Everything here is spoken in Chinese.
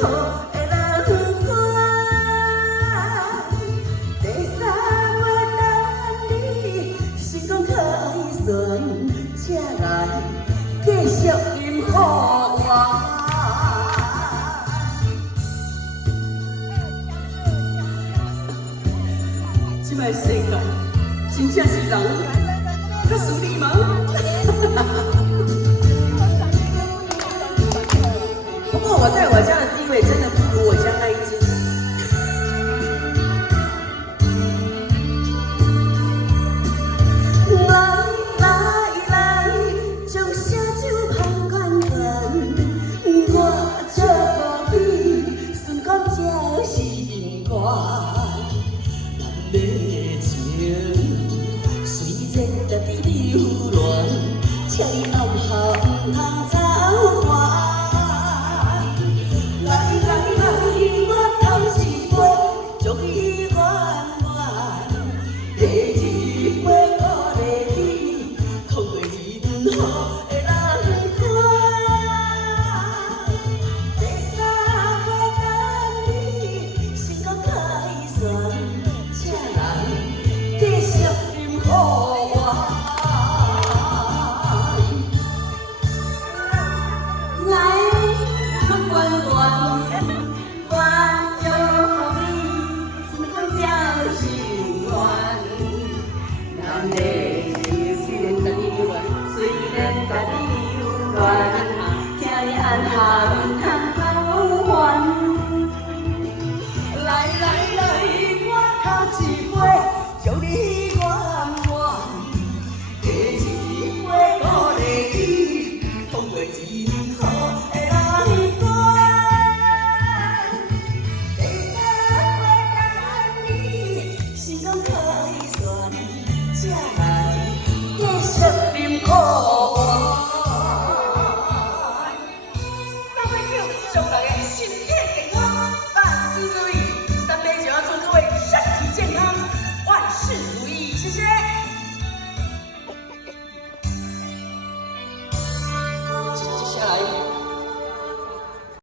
好的人款。第三我等你，成功靠伊算，才来继续饮好我。这摆世界真正是人，可输你吗？不过我在我家的地位真的不如我家那一只。来来来，将烧酒捧款款，我做无比，顺讲就是人歌。咱的情虽然在滴流乱，请你暗下唔通走看。来来来，我头一杯，祝你圆圆。第二杯鼓励你，通过人好的人款。第三我等你，成功开算，才来继续饮好我。来，我关关，我祝你成功就是缘。咱的情虽然甲你有缘，虽然甲你有缘，请你按下唔通偷还。来来来，我头一杯，祝你圆圆。第二杯鼓励你，通过一年好的人关。第三杯等你，成功可以算，才来继续饮好我。三杯酒，将人的身体